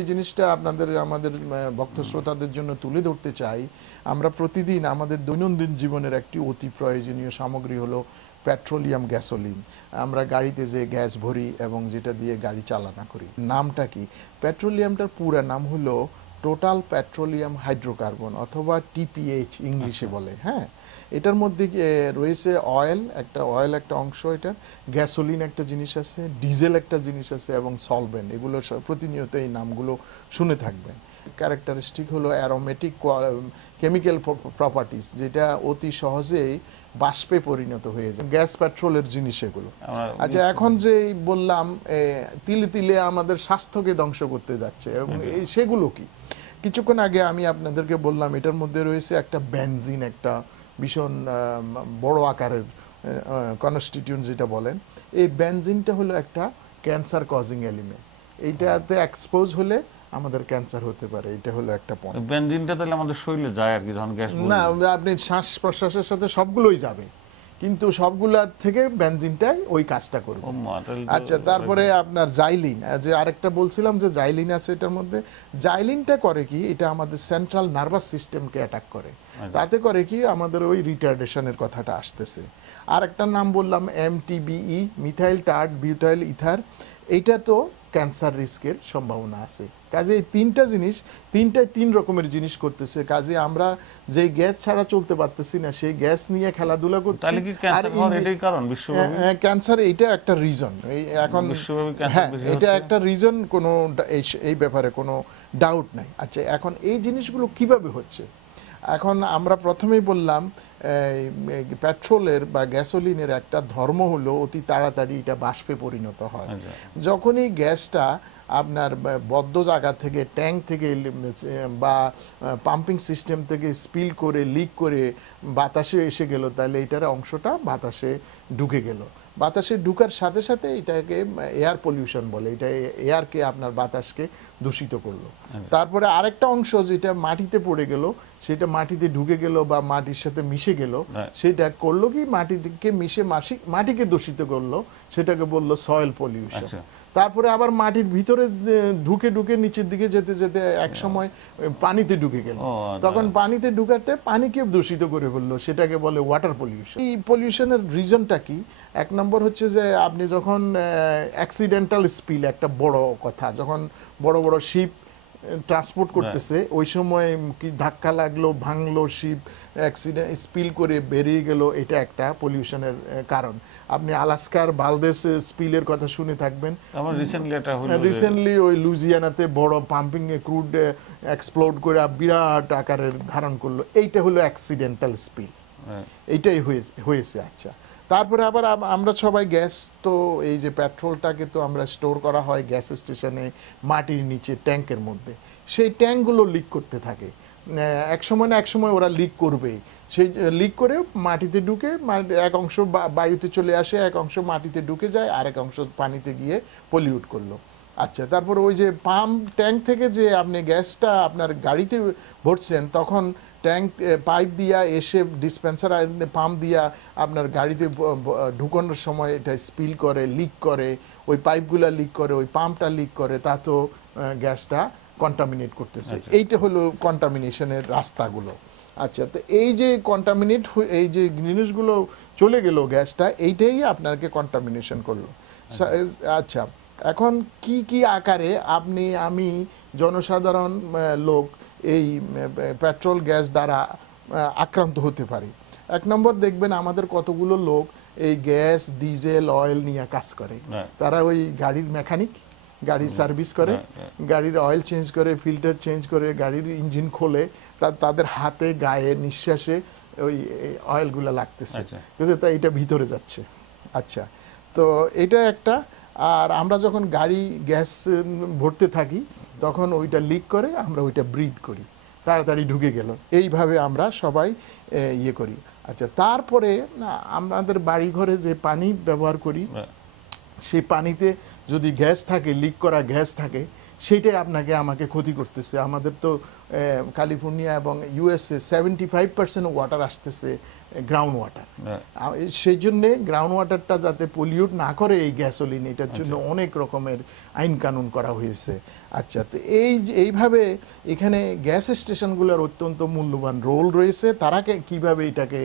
এই জিনিসটা আপনাদের আমাদের ভক্ত শ্রোতাদের জন্য তুলে ধরতে চাই। আমরা প্রতিদিন আমাদের দৈনন্দিন জীবনের একটি অতি প্রয়োজনীয় সামগ্রী হলো পেট্রোলিয়াম গ্যাসোলিন। আমরা গাড়িতে যে গ্যাস ভরি এবং যেটা দিয়ে গাড়ি চালনা করি। নামটা কি? পেট্রোলিয়ামটার পুরো নাম হলো টোটাল পেট্রোলিয়াম হাইড্রোকার্বন অথবা টিপিএইচ ইংলিশে বলে। হ্যাঁ, এটার মধ্যে রয়েছে অয়েল একটা অংশ, এটা গ্যাসোলিন একটা জিনিস আছে, ডিজেল একটা জিনিস আছে এবং সলভেন্ট। এগুলো প্রতিনিয়ত এই নামগুলো শুনে থাকবেন। ক্যারেক্টারিস্টিক হলো অ্যারোমেটিক কেমিক্যাল প্রপার্টিস, যেটা অতি সহজেই বাষ্পে পরিণত হয়ে যায়। গ্যাস পেট্রোলের জিনিস এগুলো। আচ্ছা, এখন যে বললাম তিলে তিলে আমাদের স্বাস্থ্যকে ধ্বংস করতে যাচ্ছে, এবং সেগুলো কি? কিছুক্ষণ আগে আমি আপনাদেরকে বললাম এটার মধ্যে রয়েছে একটা বেনজিন, একটা ভীষণ বড় আকারের কনস্টিটিউয়েন্ট যেটা বলেন। এই বেনজিনটা হলো একটা ক্যান্সার কজিং এলিমেন্ট। এইটাতে এক্সপোজ হলে আমাদের ক্যান্সার হতে পারে। এটা হলো একটা পয়েন্ট। বেনজিনটা তাহলে আমাদের শরীরে যায় আর কি, যখন গ্যাস না, আপনি শ্বাস প্রশ্বাসের সাথে সবগুলোই যাবে, কিন্তু সবগুলার থেকে বেনজিনটাই ওই কাজটা করবে। আচ্ছা, তারপরে আপনার জাইলিন, যে আরেকটা বলছিলাম যে জাইলিন আছে এটার মধ্যে। জাইলিনটা করে কি? এটা আমাদের সেন্ট্রাল নার্ভাস সিস্টেমকে অ্যাটাক করে। তাতে করে কি? আমাদের ওই রিটার্ডেশনের কথাটা আসতেছে। আর একটা নাম বললাম এমটিবিই, মিথাইল টার্ট বিউটাইল ইথার। এইটা তো ক্যান্সার রিস্কের সম্ভাবনা আছে। কাজে এই তিনটা জিনিস, তিন রকমের জিনিস করতেছে। কাজে আমরা যে গ্যাস ছাড়া চলতে পারতেছি না, সেই গ্যাস নিয়ে খেলাধুলা করছি। আর ক্যান্সার এটা একটা রিজন। এখন হ্যাঁ, এটা একটা রিজন, কোনো এই ব্যাপারে কোনো ডাউট নাই। আচ্ছা, এখন এই জিনিসগুলো কিভাবে হচ্ছে? এখন আমরা প্রথমেই বললাম পেট্রোলের বা গ্যাসোলিনের একটা ধর্ম হলো অতি তাড়াতাড়ি এটা বাষ্পে পরিণত হয়। যখনই গ্যাসটা আপনার বদ্ধ জায়গা থেকে, ট্যাঙ্ক থেকে বা পাম্পিং সিস্টেম থেকে স্পিল করে, লিক করে বাতাসে এসে গেল, তাহলে এটার অংশটা বাতাসে ঢুকে গেল। বাতাসে ঢুকার সাথে সাথে এটাকে এয়ার পলিউশন বলে। এটা এয়ারকে, আপনার বাতাসকে দূষিত করলো। তারপরে আরেকটা অংশ যেটা মাটিতে পড়ে গেল, সেটা মাটিতে ঢুকে গেল বা মাটির সাথে মিশে গেল, সেটা করলো কি? মাটিকে মিশে মাটিকে দূষিত করলো, সেটাকে বললো সয়েল পলিউশন। তারপরে আবার মাটির ভিতরে ঢুকে ঢুকে নিচের দিকে যেতে যেতে এক সময় পানিতে ঢুকে গেল। তখন পানিতে ঢুকাতে পানিকে দূষিত করে ফেললো, সেটাকে বলে ওয়াটার পলিউশন। এই পলিউশনের রিজনটা কি? এক নম্বর হচ্ছে যে আপনি যখন অ্যাক্সিডেন্টাল স্পিল, একটা বড় কথা, যখন বড় বড় শিপ ট্রান্সপোর্ট করতেছে, ওই সময় কি ধাক্কা লাগলো, ভাঙলো শিপ, অ্যাক্সিডেন্ট স্পিল করে বেরিয়ে গেল, এটা একটা পলিউশনের কারণ। আপনি আলাস্কার ভালদেস স্পিলের কথা শুনে থাকবেন। রিসেন্টলি ওই লুইজিয়ানাতে বড় পাম্পিং ক্রুড এক্সপ্লোড করে বিরাট আকারের ধারণ করলো। এইটা হলো অ্যাক্সিডেন্টাল স্পিল, এইটাই হয়েছে। আচ্ছা, তারপরে আবার আমরা সবাই গ্যাস, তো এই যে পেট্রোলটাকে তো আমরা স্টোর করা হয় গ্যাস স্টেশনে মাটির নিচে ট্যাঙ্কের মধ্যে। সেই ট্যাঙ্কগুলো লিক করতে থাকে। এক সময় না এক সময় ওরা লিক করবেই। সেই লিক করে মাটিতে ঢুকে, এক অংশ বায়ুতে চলে আসে, এক অংশ মাটিতে ঢুকে যায়, আরেক অংশ পানিতে গিয়ে পলিউট করলো। আচ্ছা, তারপর ওই যে ট্যাঙ্ক থেকে যে আপনি গ্যাসটা আপনার গাড়িতে ভরছেন, তখন ট্যাঙ্ক পাইপ দিয়া এসে ডিসপেন্সার পাম্প দিয়া আপনার গাড়িতে ঢুকানোর সময় এটা স্পিল করে, লিক করে, ওই পাইপগুলা লিক করে, ওই পাম্পটা লিক করে, তা তো গ্যাসটা কন্টামিনেট করতেছে। এইটা হলো কন্টামিনেশনের রাস্তাগুলো। আচ্ছা, তো এই যে এই যে জিনিসগুলো চলে গেল গ্যাসটা, এইটাই আপনাকে কন্টামিনেশন করলো। আচ্ছা, এখন কি কি আকারে আমি জনসাধারণ লোক এই পেট্রোল গ্যাস দ্বারা আক্রান্ত হতে পারি? এক নম্বর, দেখবেন আমাদের কতগুলো লোক এই গ্যাস, ডিজেল, অয়েল নিয়ে কাজ করে। তারা ওই গাড়ির মেকানিক, গাড়ি সার্ভিস করে, গাড়ির অয়েল চেঞ্জ করে, ফিল্টার চেঞ্জ করে, গাড়ির ইঞ্জিন খোলে, তাদের হাতে, গায়ে, নিঃশ্বাসে ওই অয়েলগুলো লাগতেছে, তাই এটা ভিতরে যাচ্ছে। আচ্ছা, তো এটা একটা। আর আমরা যখন গাড়ি গ্যাস ভরতে থাকি, তখন ওইটা লিক করে, আমরা ওইটা ব্রিথ করি, তাড়াতাড়ি ঢুকে গেল, এইভাবে আমরা সবাই ইয়ে করি। আচ্ছা, তারপরে আমাদের বাড়ি ঘরে যে পানি ব্যবহার করি, সেই পানিতে যদি গ্যাস থাকে, লিক করা গ্যাস থাকে, সেটাই আপনাকে আমাকে ক্ষতি করতেছে। আমাদের তো ক্যালিফোর্নিয়া এবং ইউএসএ 75% ওয়াটার আসতেছে গ্রাউন্ড ওয়াটার। সেই জন্যে গ্রাউন্ড ওয়াটারটা যাতে পলিউট না করে এই গ্যাসোলিন, এটার জন্য অনেক রকমের আইন কানুন করা হয়েছে। আচ্ছা, তো এইভাবে এখানে গ্যাস স্টেশনগুলোর অত্যন্ত মূল্যবান রোল রয়েছে, তারা কিভাবে এটাকে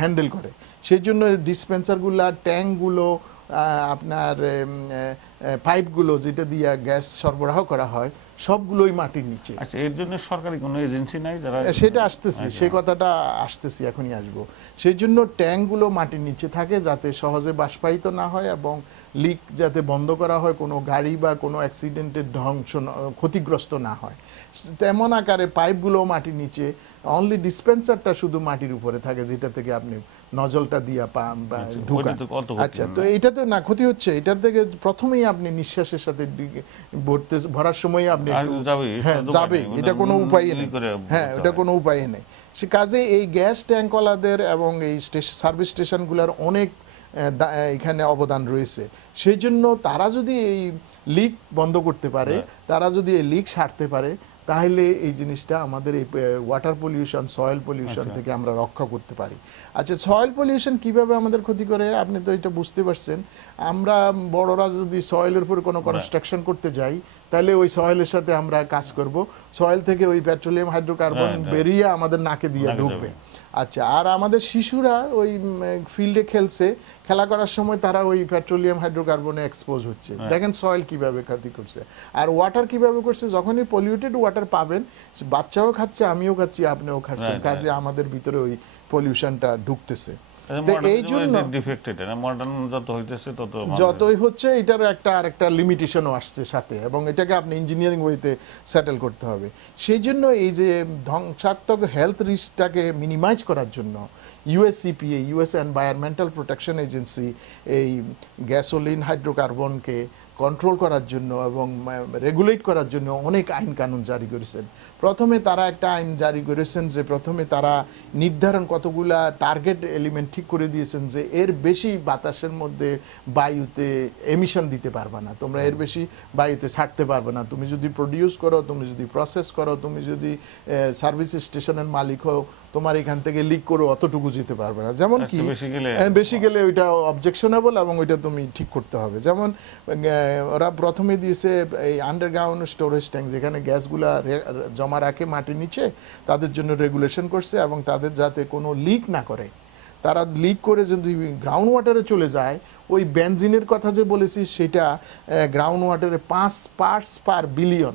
হ্যান্ডেল করে। সেই জন্য ডিসপেন্সারগুলো, ট্যাঙ্কগুলো, আপনার পাইপগুলো যেটা দিয়ে গ্যাস সরবরাহ করা হয় সবগুলোই মাটির নিচে। আচ্ছা, এর জন্য সরকারি কোনো এজেন্সি নাই যারা? সেটা আসতেছি, সেই কথাটা আসতেছি, এখনই আসবো। সেই জন্য ট্যাঙ্কগুলো মাটির নিচে থাকে যাতে সহজে বাষ্পায়িত না হয় এবং লিক যাতে বন্ধ করা হয়, কোনো গাড়ি বা কোনো অ্যাক্সিডেন্টের ধ্বংস ক্ষতিগ্রস্ত না হয়। তেমন আকারে পাইপগুলো মাটির নিচে, অনলি ডিসপেন্সারটা শুধু মাটির উপরে থাকে যেটা থেকে আপনি নজলটা দিয়া ঢুকান। আচ্ছা, তো এটা তো না ক্ষতি হচ্ছে, এটার থেকে প্রথমেই আপনি নিঃশ্বাসের সাথে ভরার সময় আপনি হ্যাঁ যাবে, এটা কোনো উপায় নেই। হ্যাঁ, এটা কোনো উপায় নেই। সে কাজে এই গ্যাস ট্যাঙ্কওয়ালাদের এবং এই সার্ভিস স্টেশনগুলোর অনেক এখানে অবদান রয়েছে। সেই জন্য তারা যদি এই লিক বন্ধ করতে পারে, তারা যদি এই লিক সারতে পারে, তাহলে এই জিনিসটা আমাদের এই ওয়াটার পলিউশন, সয়েল পলিউশন থেকে আমরা রক্ষা করতে পারি। আচ্ছা, সয়েল পলিউশন কিভাবে আমাদের ক্ষতি করে আপনি তো এটা বুঝতে পারছেন। আমরা বড়রা যদি সয়েলের উপর কোনো কনস্ট্রাকশন করতে যাই, তাহলে ওই সয়েলের সাথে আমরা কাজ করব, সয়েল থেকে ওই পেট্রোলিয়াম হাইড্রোকার্বন বেরিয়ে আমাদের নাকে দিয়ে ঢুকবে। আচ্ছা, আর আমাদের শিশুরা ওই ফিল্ডে খেলছে, খেলা করার সময় তারা ওই পেট্রোলিয়াম হাইড্রোকার্বনে এক্সপোজ হচ্ছে। দেখেন সয়েল কিভাবে ক্ষতি করছে। আর ওয়াটার কিভাবে করছে, যখনই পলিউটেড ওয়াটার পাবেন, বাচ্চাও খাচ্ছে, আমিও খাচ্ছি, আপনিও খাচ্ছেন, কাজে আমাদের ভিতরে ওই পলিউশনটা ঢুকতেছে। এই জন্য যতই হচ্ছে এটার আরেকটা লিমিটেশনও আসছে সাথে, এবং এটাকে আপনি ইঞ্জিনিয়ারিং ওয়েতে সেটেল করতে হবে। সেই জন্য এই যে ধ্বংসাত্মক হেলথ রিস্কটাকে মিনিমাইজ করার জন্য ইউএসসিপিএ, ইউএস এনভায়রনমেন্টাল প্রোটেকশন এজেন্সি, এই গ্যাসোলিন হাইড্রোকার্বনকে কন্ট্রোল করার জন্য এবং রেগুলেট করার জন্য অনেক আইন কানুন জারি করেছেন। প্রথমে তারা একটা আইন জারি করেছেন যে প্রথমে তারা নির্ধারণ কতগুলা টার্গেট এলিমেন্ট ঠিক করে দিয়েছেন যে এর বেশি বাতাসের মধ্যে বায়ুতে এমিশন দিতে পারবে না, তোমরা এর বেশি বায়ুতে ছাড়তে পারবে না। তুমি যদি প্রডিউস করো, তুমি যদি প্রসেস করো, তুমি যদি সার্ভিস স্টেশনের মালিক হও, তোমার এখান থেকে লিক করে অতটুকু যেতে পারবে না। যেমন কি বেশি গেলে ওইটা অবজেকশনেবল এবং ওইটা তুমি ঠিক করতে হবে। যেমন ওরা প্রথমে দিয়েছে এই আন্ডারগ্রাউন্ড স্টোরেজ ট্যাঙ্ক, যেখানে গ্যাসগুলা জমা রাখে মাটির নিচে, তাদের জন্য রেগুলেশন করছে এবং তাদের যাতে কোনো লিক না করে। তারা লিক করে যদি গ্রাউন্ড ওয়াটারে চলে যায়, ওই বেনজিনের কথা যে বলেছি সেটা গ্রাউন্ড ওয়াটারে 5 পার্টস পার বিলিয়ন,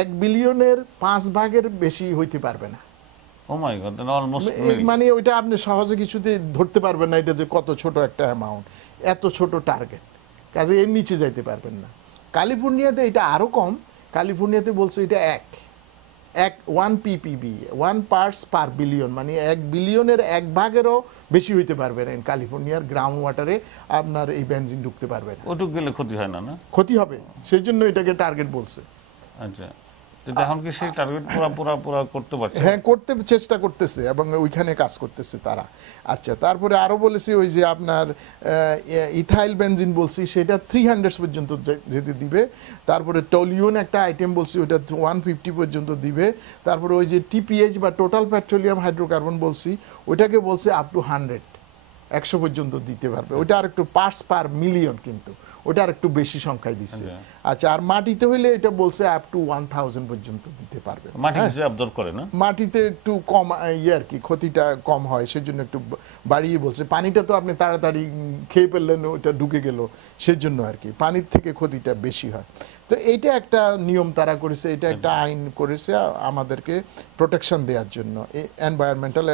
1 বিলিয়নের 5 ভাগের বেশি হইতে পারবে না। মানে ওইটা আপনি সহজে কিছুতে ধরতে পারবেন না, এটা যে কত ছোট একটা অ্যামাউন্ট, এত ছোট টার্গেট, কাজে এর নিচে যাইতে পারবেন না। ক্যালিফোর্নিয়াতে এটা আরো কম, ক্যালিফোর্নিয়াতে বলছে এটা 1 ppb, 1 পার্টস পার বিলিয়ন, মানে 1 বিলিয়নের 1 ভাগেরও বেশি হইতে পারবে না। ক্যালিফোর্নিয়ার গ্রাউন্ড ওয়াটারে আপনার এই বেনজিন ঢুকতে পারবে না। ওটুক গেলে ক্ষতি হয় না? না, ক্ষতি হবে, সেই জন্য এটাকে টার্গেট বলছে। আচ্ছা, এখন কি সেই টার্গেট পুরা করতে পারছে? হ্যাঁ, করতে চেষ্টা করতেছে এবং ওইখানে কাজ করতেছে তারা। আচ্ছা, তারপরে আরো বলেছি ওই যে আপনার ইথাইল বেনজিন বলছি, সেটা 300 পর্যন্ত যেতে দিবে। তারপরে টলিউন একটা আইটেম বলছি, ওইটা 150 পর্যন্ত দিবে। তারপরে ওই যে টিপিএইচ বা টোটাল পেট্রোলিয়াম হাইড্রোকার্বন বলছি, ওইটাকে বলছে আপ টু 100 পর্যন্ত দিতে পারবে। ওইটা আর একটু পার্টস পার মিলিয়ন, কিন্তু ওটা আর একটু বেশি সংখ্যায় দিচ্ছে। আচ্ছা, আর মাটিতে হইলে এটা বলছে আপ টু 1000 পর্যন্ত দিতে পারবে। মাটিতে একটু কম আর কি, ক্ষতিটা কম হয়, সেজন্য একটু বাড়িয়ে বলছে। পানিটা তো আপনি তাড়াতাড়ি খেয়ে ফেললেন, ওটা ঢুকে গেল, সেজন্য আর কি পানির থেকে ক্ষতিটা বেশি হয়। তো এইটা একটা নিয়ম তারা করেছে, এটা একটা আইন করেছে আমাদেরকে প্রোটেকশন দেওয়ার জন্য। এনভায়রনমেন্টাল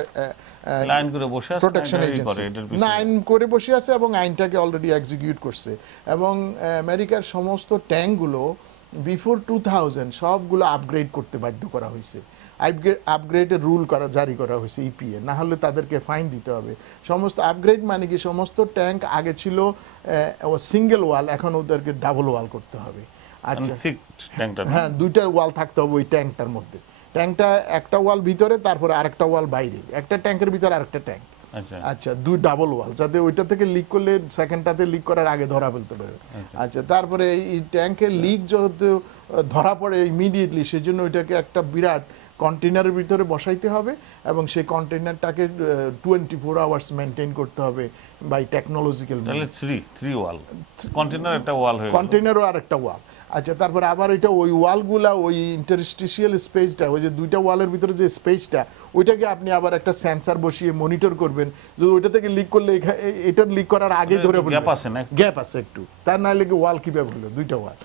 প্রোটেকশন এজেন্সি না আইন করে বসে আছে এবং আইনটাকে অলরেডি এক্সিকিউট করছে। এবং আমেরিকার সমস্ত ট্যাঙ্কগুলো বিফোর 2000 সবগুলো আপগ্রেড করতে বাধ্য করা হয়েছে। আপগ্রেডের রুল জারি করা হয়েছে ইপিএ, না হলে তাদেরকে ফাইন দিতে হবে। সমস্ত আপগ্রেড মানে কি, সমস্ত ট্যাঙ্ক আগে ছিল সিঙ্গেল ওয়াল, এখন ওদেরকে ডাবল ওয়াল করতে হবে। আচ্ছা, হ্যাঁ, 2টা ওয়াল থাকতে হবে ওই ট্যাঙ্কটার মধ্যে। ট্যাঙ্কটা একটা ওয়াল ভিতরে, তারপরে আরেকটা ওয়াল বাইরে, একটা ট্যাঙ্কের ভিতরে আরেকটা ট্যাঙ্ক। আচ্ছা দুই ডাবল ওয়াল, যাতে ওইটা থেকে লিক করলে সেকেন্ডটাতে লিক করার আগে ধরা ফেলতে পারে। আচ্ছা তারপরে এই ট্যাঙ্কের লিক যেহেতু ধরা পড়ে ইমিডিয়েটলি, সেজন্য ওইটাকে একটা বিরাট কন্টেনারের ভিতরে বসাইতে হবে এবং সেই কন্টেনারটাকে 24 আওয়ার্স মেনটেন করতে হবে বাই টেকনোলজিক্যাল। তাহলে 3 ওয়াল কন্টেনার, একটা ওয়াল হয়ে গেল, কন্টেনারও আর একটা ওয়াল। আচ্ছা তারপরে আবার এটা ওই ওয়ালগুলা, ওই ইন্টারস্টিশিয়াল স্পেসটা, ওই যে দুইটা ওয়ালের ভিতরে যে স্পেসটা, ওইটাকে আপনি আবার একটা সেন্সর বসিয়ে মনিটর করবেন, যদি ওইটা থেকে লিক করলে এটা লিক করার আগে ধরে ফেলবে, গ্যাপ আছে একটু, তার না লেগে ওয়াল কিভাবে হলো দুইটা ওয়াল,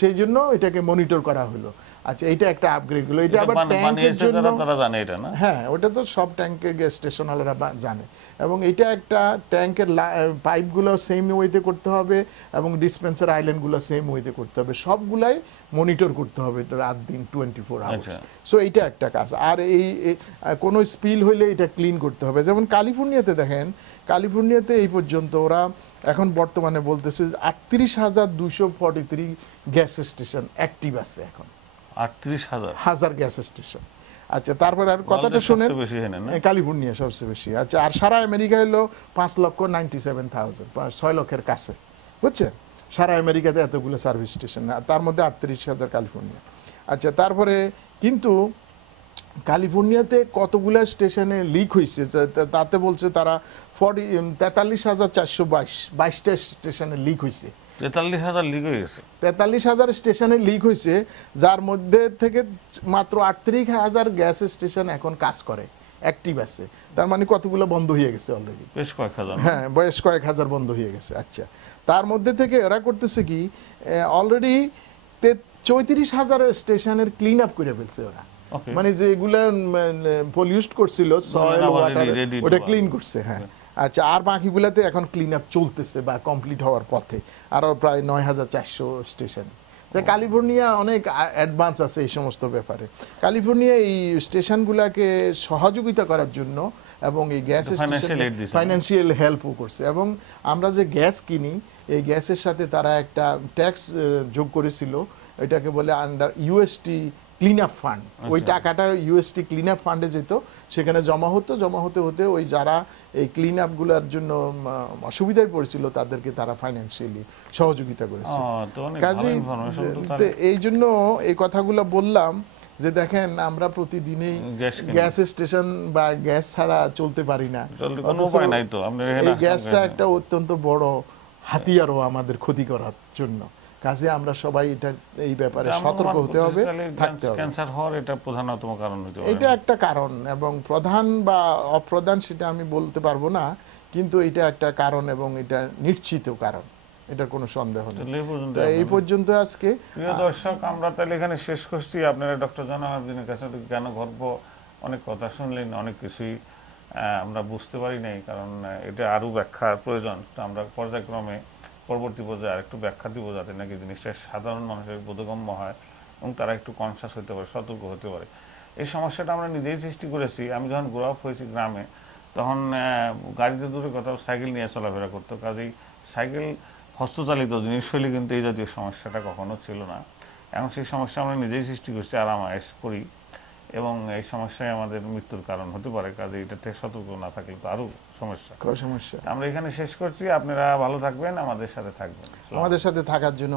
সেই জন্য এটাকে মনিটর করা হলো। আচ্ছা এটা একটা আপগ্রেড হলো। এটা আবার ট্যাঙ্কের জন্য, তারা জানে এটা না? হ্যাঁ ওটা তো সব ট্যাঙ্কের গ্যাস স্টেশনালরা জানে। এবং এটা একটা ট্যাঙ্কের পাইপগুলো সেম ওয়েতে করতে হবে এবং ডিসপেন্সার আইল্যান্ডগুলো সেম ওয়েতে করতে হবে, সবগুলাই মনিটর করতে হবে রাত দিন 24 আওয়ার্স। সো এইটা একটা কাজ। আর এই কোনো স্পিল হইলে এটা ক্লিন করতে হবে। যেমন ক্যালিফোর্নিয়াতে দেখেন, ক্যালিফোর্নিয়াতে এই পর্যন্ত ওরা এখন বর্তমানে বলতেছে 38,243 গ্যাস স্টেশন অ্যাক্টিভ আছে এখন। 38,000 গ্যাস স্টেশন। আচ্ছা তারপরে আর কথাটা শুনেন, ক্যালিফোর্নিয়া সবচেয়ে বেশি। আচ্ছা আর সারা আমেরিকা হলো 5,97,000, 6 লক্ষের কাছে, বুঝছেন? সারা আমেরিকাতে এতগুলো সার্ভিস স্টেশন, তার মধ্যে 38,000 ক্যালিফোর্নিয়া। আচ্ছা তারপরে কিন্তু ক্যালিফোর্নিয়াতে কতগুলো স্টেশনে লিক হয়েছে তাতে বলছে তারা 43,422টা স্টেশনে লিক হয়েছে। 43,000 লিক হয়ে গেছে, 43,000 স্টেশনে লিক হয়েছে, যার মধ্যে থেকে মাত্র 38,000 গ্যাস স্টেশন এখন কাজ করে, অ্যাক্টিভ আছে। তার মানে কতগুলো বন্ধ হয়ে গেছে অলরেডি, বেশ কয়েক হাজার। হ্যাঁ বেশ কয়েক হাজার বন্ধ হয়ে গেছে। আচ্ছা তার মধ্যে থেকে এরা করতেছে কি, অলরেডি 34,000 স্টেশনের ক্লিন আপ করে ফেলছে ওরা, মানে যেগুলা পলিউট করছিল সয়েল ওয়াটার, ওটা ক্লিন করছে। হ্যাঁ আচ্ছা আর বাকিগুলাতে এখন ক্লিন আপ চলতেছে বা কমপ্লিট হওয়ার পথে, আরো প্রায় 9,400 স্টেশন। ক্যালিফোর্নিয়া অনেক অ্যাডভান্স আছে এই সমস্ত ব্যাপারে। ক্যালিফোর্নিয়া এই স্টেশনগুলোকে সহযোগিতা করার জন্য এবং এই গ্যাস স্টেশন ফাইন্যান্সিয়াল হেল্পও করছে। এবং আমরা যে গ্যাস কিনি, এই গ্যাসের সাথে তারা একটা ট্যাক্স যোগ করেছিল, এটাকে বলে under UST clean up fund. ওই টাকাটা ইউএসটি ক্লিন আপ ফান্ডে যেত, সেখানে জমা হতো, জমা হতে হতে ওই যারা এই ক্লিন আপগুলোর জন্য অসুবিধায় পড়েছিল তাদেরকে তারা ফাইন্যান্সিয়ালি সহযোগিতা করেছে। কাজেই এই জন্য এই কথাগুলো বললাম যে দেখেন আমরা প্রতিদিনই গ্যাস স্টেশন বা গ্যাস ছাড়া চলতে পারি না, এই গ্যাসটা একটা অত্যন্ত বড় হাতিয়ারও আমাদের ক্ষতি করার জন্য। কাজে আমরা সবাই এটা এই ব্যাপারে সতর্ক হতে হবে, থাকতে হবে। ক্যান্সার হওয়ার এটা প্রধানতম কারণ হতে পারে, এটা একটা কারণ, এবং প্রধান বা অপ্রধান সেটা আমি বলতে পারবো না, কিন্তু এটা একটা কারণ এবং এটা নিশ্চিত কারণ, এটার কোনো সন্দেহ নেই। এই পর্যন্ত আজকে প্রিয় দর্শক, আমরা তাহলে এখানে শেষ করছি। আপনারা ডক্টর জানার কাছে জ্ঞান গর্ব অনেক কথা শুনলেন, অনেক কিছুই আমরা বুঝতে পারি নাই, কারণ এটা আরো ব্যাখ্যার প্রয়োজন। আমরা পর্যায়ক্রমে পরবর্তী পর্যায়ে আরেকটু ব্যাখ্যা দিব, যাতে নাকি জিনিসটা সাধারণ মানুষের বোধগম্য হয় এবং তারা একটু কনসাস হতে পারে, সতর্ক হতে পারে। এই সমস্যাটা আমরা নিজেই সৃষ্টি করেছি। আমি যখন গ্রো আপ হয়েছি গ্রামে, তখন গাড়িতে দূরে কোথাও সাইকেল নিয়ে চলাফেরা করতো, কাজেই সাইকেল হস্তচালিত জিনিসশৈলী কিন্তু এই জাতীয় সমস্যাটা কখনো ছিল না। এখন সেই সমস্যা আমরা নিজেই সৃষ্টি করছি, আরামায়েশ করি, এবং এই সমস্যায় আমাদের মৃত্যুর কারণ হতে পারে। কাজে এটা থেকে সতর্ক না থাকলে তো আরো সমস্যা। আমরা এখানে শেষ করছি। আপনারা ভালো থাকবেন, আমাদের সাথে থাকবেন। আমাদের সাথে থাকার জন্য